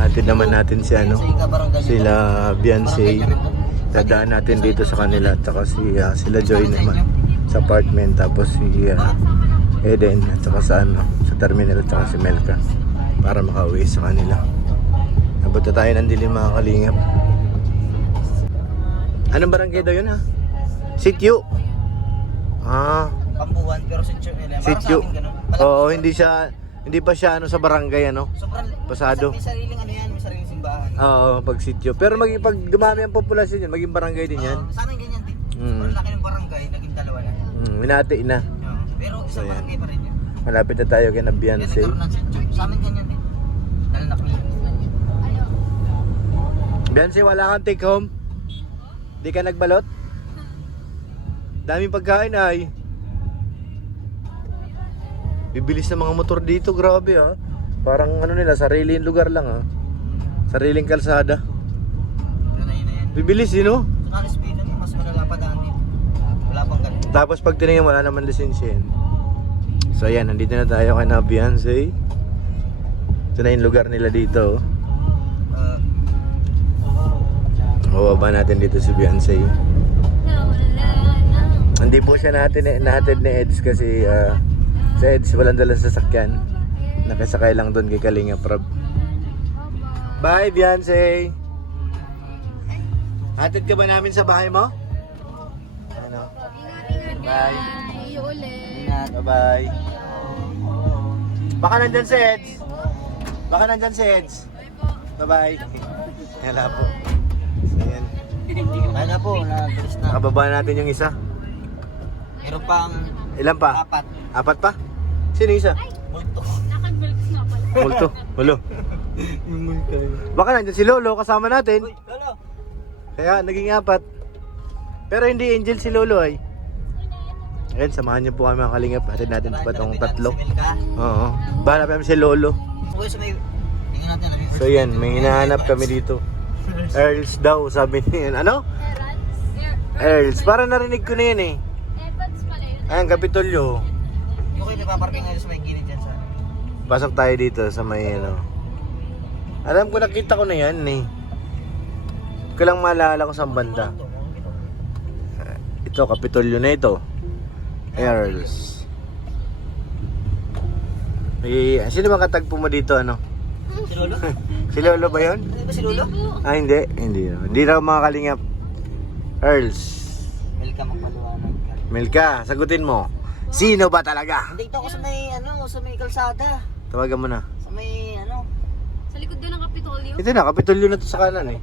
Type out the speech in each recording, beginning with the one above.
Ihatid naman natin si ano, sila Beyonce. Dadaan natin dito sa kanila at saka sila Joy naman sa apartment, tapos si Eden at saka sa ano, sa terminal at saka si Melka para makauwi sa kanila. Abot na tayo ng dilim mga kalingap. Anong barangay daw yun ha? Sityo. Pambuhan pero sityo nila. Sityo. Oo, hindi pa siya ano sa barangay ano. Sobrang pasado. May sariling ano yan, may sariling simbahan. Oo, pag sityo. Pero pag dumami ang populasyon yun, maging barangay din yan. Sa amin ganyan din. Sobrang laki ng barangay, naging dalawa na. Minati na. Pero isang barangay pa rin yun. Malapit na tayo kay na Beyonce. Nagkaroon ng sityo. Sa amin ganyan din. Lalo na kami. Beyonce, wala kang take home? Di ka nagbalot? Daming pagkain ay. Bibilis na mga motor dito, grabe ha. Parang ano nila, sariling lugar lang ha. Sariling kalsada. Ganay na yan. Bibilis yun no? Saka speed na mas malala pa daan dito. Wala pang ganun. Tapos pag tinignan wala naman lisensya yan. So ayan, nandito na tayo kay na Beyonce. Ito na yung lugar nila dito. Mababa natin dito si Beyonce. Hindi po siya natin ni Eds kasi sa Eds walang dalang sasakyan. Nakasakay lang doon kay Kalinga Prab. Bye Beyonce! Hatid ka ba namin sa bahay mo? Ano? Bye! Ingat. Bye-bye! Baka nandyan si Eds! Baka nandyan si Eds! Bye-bye! Wala po. So yan. Kaya na po, nabilis na. Nakababa natin yung isa. Meron pang Ilan pa? 4. 4 pa? Sino isa? Multo. Multo. Hulo. Yung multo rin. Baka nandyan si Lolo kasama natin. Uy, lolo. Kaya naging 4. Pero hindi angel si Lolo ay. Ayan, samahan niyo po kami mga kalingap. Hatid natin pa itong 3. Si Melka. Oo. Bahala pa kami si Lolo. Uy, so may... Tingnan natin. So yan, may hinahanap kami dito. Earls daw, sabi niya. Ano? Earls. Para narinig ko na yan eh. Ayan, Kapitolyo. Yung kayo nagpaparking ngayon sa may gilid dyan sa... Pasok tayo dito sa may ano. Alam ko, nakita ko na yan eh. Ko lang maalala ko sa banda. Ito, Kapitolyo na ito. Earls. Sino ba katagpo mo dito ano? Si Lolo? Si Lolo ba yun? Hindi ba si Lolo? Ah, hindi. Hindi raw mga kalingap. Earls. Melka magpaliwanag ka. Milka, sagutin mo. Sino ba talaga? Hindi, ito ako sa may, sa may kalsada. Tawagan mo na. Sa may, Sa likod doon ng Kapitolyo? Ito na, Kapitolyo na to sa kanan eh.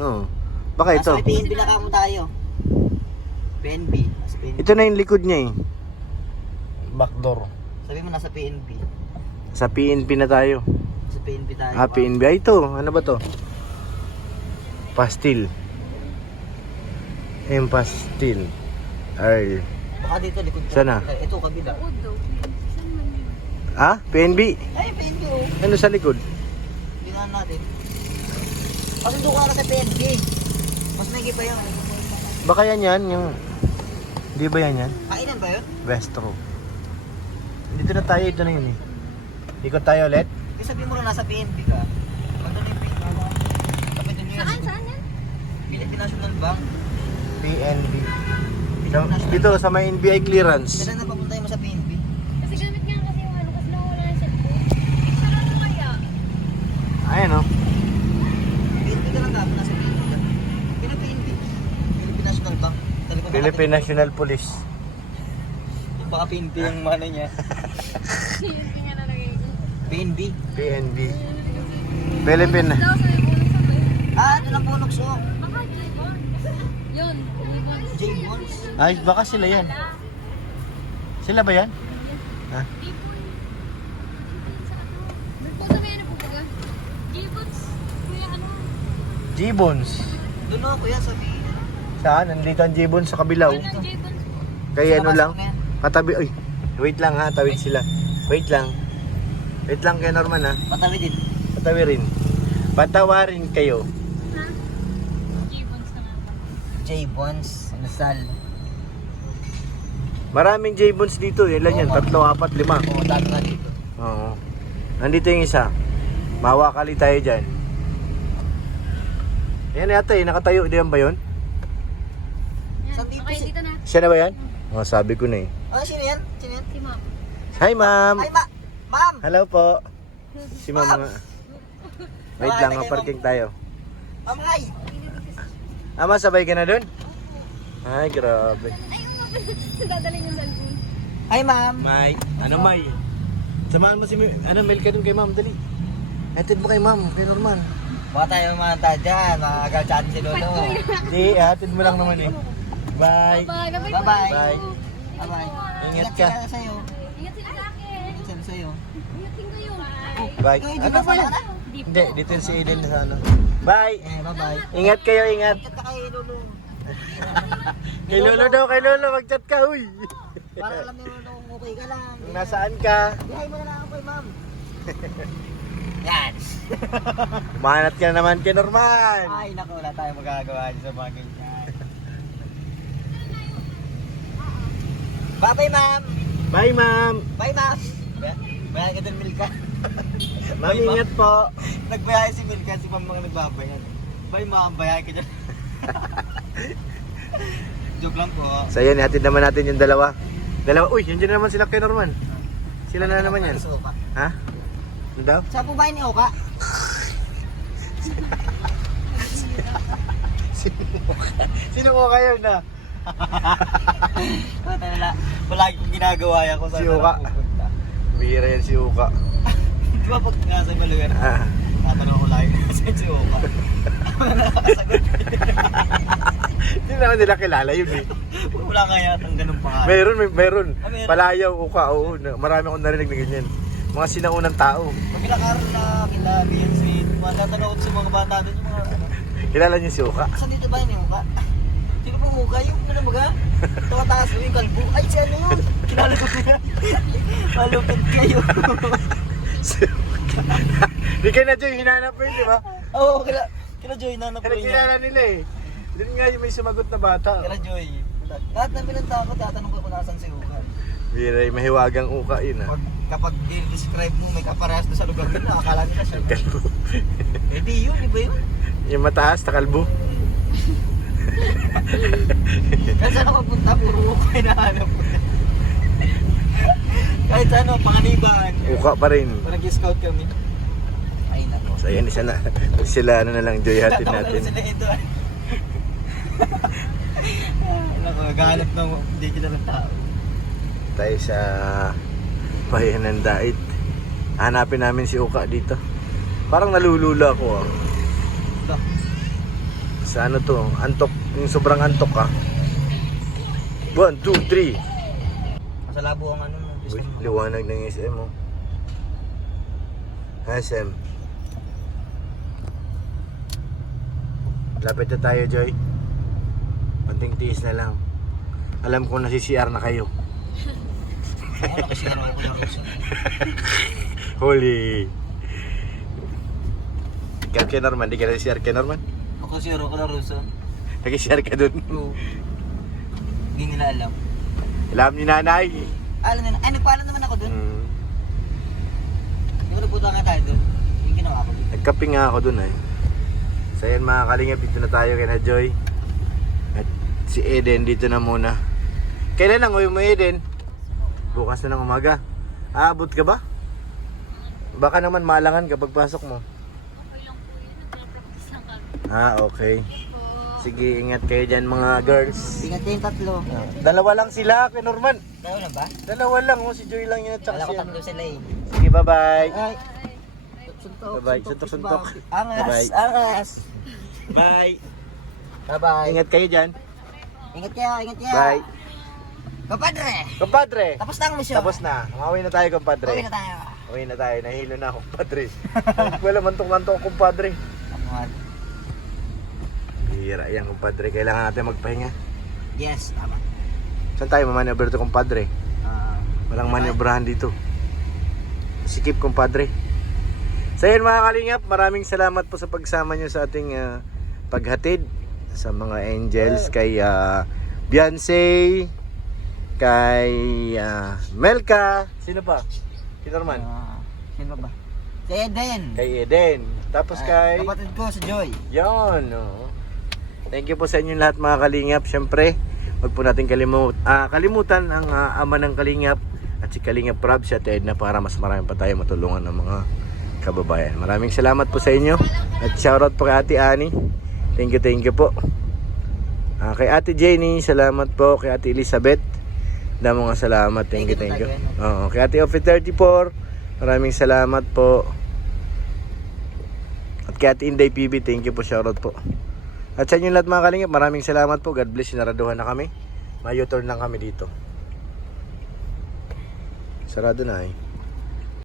Oo. Baka ito. Sa may PNB na kamo tayo. PNB. Sa PNB. Ito na yung likod niya eh. Backdoor. Sabi mo nasa PNB. Sa PNP na tayo. Sa PNB tayo. Ah, PNP. Ay, ito. Ano ba to? Pastil. Pastil. Ay. Baka dito, likod ko. Sana? Ito, kabila. Udo. Saan man yun? Ah? PNB? Ay, PNB oh. Ano sa likod? Tingnan natin. Pasundo ko na sa PNB. Mas maigi pa yun. Baka yan. Yung... Di ba yan? Kainan ba yun? Westro. Dito na tayo. Ito na yun eh. Ikot tayo ulit. Di sabihin mo na nasa PNB ka. Ano na yung PNB? Kapit nyo yun. Saan yan? Philippine National Bank. PNB. Dito sa may NBI clearance. Kailan na papuntahin mo sa PNB? Kasi gamit nga kasi yung ano, kasi nawala yung cellphone. Picture ano kaya? Ayan o. PNB ka lang kamo, nasa PNB ka. PNB. Philippine National Bank. Talikod ng Philippine National Police. kapit- Baka PNB yung mana niya. Yun nga na nagay ko. PNB. PNB. Philippine. Daw sa may bonus sa may. Ito lang Punox oh. Baka J-Bonds. Yun. J-Bonds. J-Bonds. Ay, baka sila yan. Sila ba yan? Ha? Kung sa may ano po baga? J-Bonds. Kuya ano? J-Bones. Doon ako kuya sabi. Saan? Nandito ang J-Bones sa kabilaw. Ano yung J-Bonds po? Kaya ano Sa lang? labas ko na yan. Katabi. Ay, wait lang ha. Tawid sila. Wait lang. Wait lang kay Norman ha. Patawi din. Patawi rin. Patawarin kayo. Ha? J-Bonds na nga. J-Bonds. Nasal. Maraming J-Bones dito. Ilan yan? 3, 4, 5. Oo, dami na dito. Oo. Nandito yung isa. Mawakali tayo dyan. Ayan yata eh, nakatayo diyan ba yun? Yan. Saan dito Okay, si- dito na. Siya na ba yan? Oh, sabi ko na eh. Ah, sino yan? Sino yan? Si Ma'am. Hi ma'am! Ay, ma'am! Hello po. Si ma'am nga. Wait lang, parking tayo. Ma'am, hi! Ama, sabay ka na dun? Ay, grabe. Ay, yung mga dadalhin yung cellphone. Hi, ma'am! May, ano May? Samahan mo si Mel ka dun kay ma'am, dali. Hatid mo kay ma'am, kay Norman. Baka tayo mamanta dyan, makakagachat si Lolo. Hindi, hatid mo lang naman eh. Bye. Bye-bye. Bye-bye. Bye. Bye-bye. Ingat ka. sila sa'yo. Ingat sila sa akin. Ingat sila sa'yo. Ingatin kayo. Bye. Ikaw, Ano ba yan? Hindi po. Hindi, dito si Eden sa ano. Bye. Eh, bye-bye. Ingat kayo, ingat. Ingat ka kay Lolo. Kay Lolo daw, kay Lolo, mag-chat ka, uy. Para alam ni Lolo kung okay ka lang. Kung nasaan ka, Bihay mo na lang ako kay ma'am. Yan. umanat ka na naman kay Norman. Ay, naku, wala tayong magagawa dyan sa mga ganyan. Bye-bye, ma'am. Bye, ma'am. Bye, ma'am. Bayan ka din, Milka. Ma'am, ingat po. Nagbayahe si Milka, si ma'am mga nagbabayan. Bye, ma'am. Bayahe ka dyan. Joke lang po. So yan, hatid naman natin yung dalawa. Uy, yun dyan naman sila kay Norman. Sila na naman yan. Sa Oka. Ha? Ano daw? Saan po ba ni Oka? Sino ko kayo na? Palagi kong ginagawa yan kung saan Si Oka. na pupunta. Bihira yan si Uka. Di ba pag nasa ibang lugar, Ah. tatanong ko lagi saan si Oka. Wala nakakasagot. Hindi naman nila kilala yun eh. Wala nga yatang ganun pangalan. Meron. Meron. Palayaw, Uka, oo. Marami akong narinig na ganyan. Mga sinaunang tao. Pag kinakaroon na kila Beyonce, tatanong ko sa mga bata doon yung mga ano. Kilala niyo si Uka? Saan dito ba yun yung Oka? Sino pong Oka? Yung ano ba ga? Tumataas mo yung kalbo. Ay, si ano yun? Kilala ko na. Malupit kayo. Di kayo na Joy, hinanap mo yun, di ba? Oo, kila Joy na po Kaya niya. kilala nila eh. Doon nga yung may sumagot na bata. Kila Joy. Lahat na pinunta ko, tatanong ko kung nasan si Oka. Bihira, mahiwagang Uka yun ah. Kapag i-describe mo may kaparehas doon sa lugar nila, akala nila siya. Kalbo. Eh di yun, iba yun. Yung mataas na kalbo. Kahit saan ako punta, puro Oka hinahanap ko. Kahit saan ako, panganiban. Uka pa rin. Parang scout kami. Ay nako. So ayan, isa na. Sila ano na lang, Joy, hatid Tatawa natin. lang sila ito. Nako, gahanap ng hindi kita ng tao. Tayo sa bayan ng Dait. Hanapin namin si Uka dito. Parang nalulula ako ah. Ito. Sa ano to? Antok. Yung sobrang antok ah. 1, 2, 3. Nasa labo ang ano. Uy, liwanag ng SM oh. SM. Lapit na tayo, Joy. Panting tiis na lang. Alam ko na si CR na kayo. Ano kasi ano ako lang isa. Holy. Ikaw kay Norman, di ka na CR kay Norman? Ako si Roko na Rosa. Nag-CR ka dun. True. Hindi nila alam. Alam ni nanay. Alam nila. Ay, nagpaalam naman ako dun. Hmm. Di ba nagpunta nga tayo dun? Yung ginawa ko. Nagkape nga ako dun eh. So yan mga kalingap, dito na tayo kay na Joy. At si Eden dito na muna. Kailan lang uwi mo, Eden? Bukas na ng umaga. Aabot ka ba? Baka naman malangan kapag pasok mo. Okay lang po yun. Nagpa-practice lang kami. Okay. Po. Sige, ingat kayo dyan mga girls. Ingat kayong tatlo. Dalawa lang sila kay Norman. Tayo na ba? Dalawa lang, oh, si Joy lang yun at saka Kala ko si tatlo sila eh. Sige, bye-bye. Ay. Bye-bye. Suntok-suntok. Angas. Bye-bye. Angas. Bye. Bye-bye. Ingat kayo dyan. Ingat kayo. Ingat kayo. Bye. Kapadre. Compadre. Tapos na ang misyon. Tapos na. Umawin na tayo, compadre. Uwi na tayo. Uwi na tayo. Nahilo na ako, compadre. Wala mantok-mantok, compadre. Tama. Hira yan, compadre. Kailangan natin magpahinga. Yes, tama. Saan tayo mamaneuver to, compadre? Ah, Walang maneubrahan dito. Sikip, compadre. So yun mga kalingap, maraming salamat po sa pagsama nyo sa ating paghatid sa mga angels kay Beyonce, kay Melka, sino pa? Si Norman. Sino ba? Si Eden. Kay Eden. Tapos kay... Kapatid ko si Joy. Yon. Oh. Thank you po sa inyo lahat mga kalingap. Siyempre, huwag po natin kalimutan ang ama ng kalingap at si Kalingap Rob, si Ate Edna, para mas marami pa tayo matulungan ng mga kababayan. Maraming salamat po sa inyo. At shoutout po kay Ate Ani. Thank you po. Kay Ate Jenny, salamat po. Kay Ate Elizabeth, damo nga salamat. Thank you. Oo, kay Ate Ofi 34, maraming salamat po. At kay Ate Inday PB, thank you po, shoutout po. At sa inyo lahat mga kalingap, maraming salamat po. God bless, sinaraduhan na kami. May U-turn lang kami dito. Sarado na eh.